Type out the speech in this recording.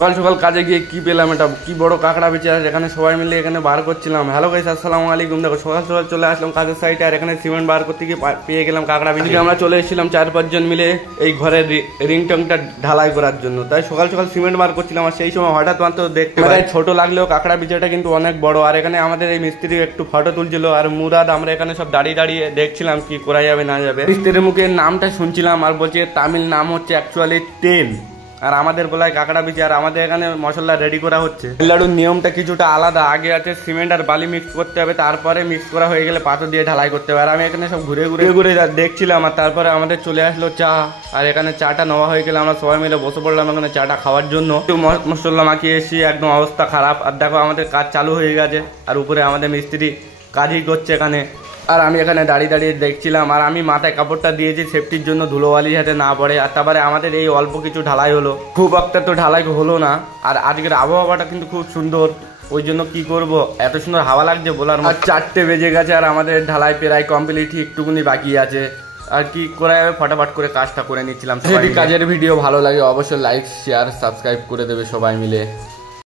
সকাল সকাল কাজে গিয়ে কি পেলাম, এটা কি বড় কাঁকড়া বেঁচে আছে, এখানে সবাই মিলে এখানে বার করছিলাম। হ্যালো গাইস, আসসালামু আলাইকুম। দেখো সকাল সকাল চলে আসলাম কাজের সাইডে, আর এখানে সিমেন্ট বার করতে গিয়ে পেয়ে গেলাম কাঁকড়া বেঁচে। আমরা চলে এসেছিলাম 4-5 জন মিলে এই ঘরের রিংটংটা ঢালাই করার জন্য। তাই সকাল সকাল সিমেন্ট বার করছিলাম, আর সেই সময় হঠাৎ মাত্র দেখতে পাই ছোট লাগলেও কাঁকড়া বিচেটা কিন্তু অনেক বড়। আর এখানে আমাদের এই মিস্ত্রি একটু ফটো তুলছিল, আর মুরাদ আমরা এখানে সব দাঁড়িয়ে দাঁড়িয়ে দেখছিলাম কি করা যাবে না যাবে। মিস্ত্রির মুখে নামটা শুনছিলাম, আর বলছে তামিল নাম হচ্ছে অ্যাকচুয়ালি তেল, আর আমাদের বলায় কাঁকড়া বিচি। আর আমাদের এখানে মশলা রেডি করা হচ্ছে। লাড়ুর নিয়মটা কিছুটা আলাদা, আগে আছে সিমেন্ট আর বালি মিক্স করতে হবে, তারপরে মিক্স করা হয়ে গেলে পাথর দিয়ে ঢালাই করতে হবে। আর আমি এখানে সব ঘুরে ঘুরে ঘুরে দেখছিলাম, আর তারপরে আমাদের চলে আসলো চা। আর এখানে চাটা নেওয়া হয়ে গেলে আমরা সবাই মিলে বসে পড়লাম এখানে চাটা খাওয়ার জন্য। একটু মশলা মাখিয়ে এসি, একদম অবস্থা খারাপ। আর দেখো আমাদের কাজ চালু হয়ে গেছে, আর উপরে আমাদের মিস্ত্রি কাজই করছে এখানে, আর আমি এখানে দাঁড়িয়ে দাঁড়িয়ে দেখছিলাম। আর আমি মাথায় কাপড়টা দিয়েছি সেফটির জন্য, ধুলোবালি যাতে না পড়ে। আর তারপরে আমাদের এই অল্প কিছু ঢালাই হলো, খুব একটা তো ঢালাই হলো না। আর আজকের আবহাওয়াটা কিন্তু খুব সুন্দর, ওই জন্য কি করব, এত সুন্দর হাওয়া লাগছে বলার। আর 4টে বেজে গেছে, আর আমাদের ঢালাই প্রায় কমপ্লিট, একটুকুনি বাকি আছে। আর কি করে ফটাফট করে কাজটা করে নিচ্ছিলাম। যদি কাজের ভিডিও ভালো লাগে অবশ্যই লাইক শেয়ার সাবস্ক্রাইব করে দেবে সবাই মিলে।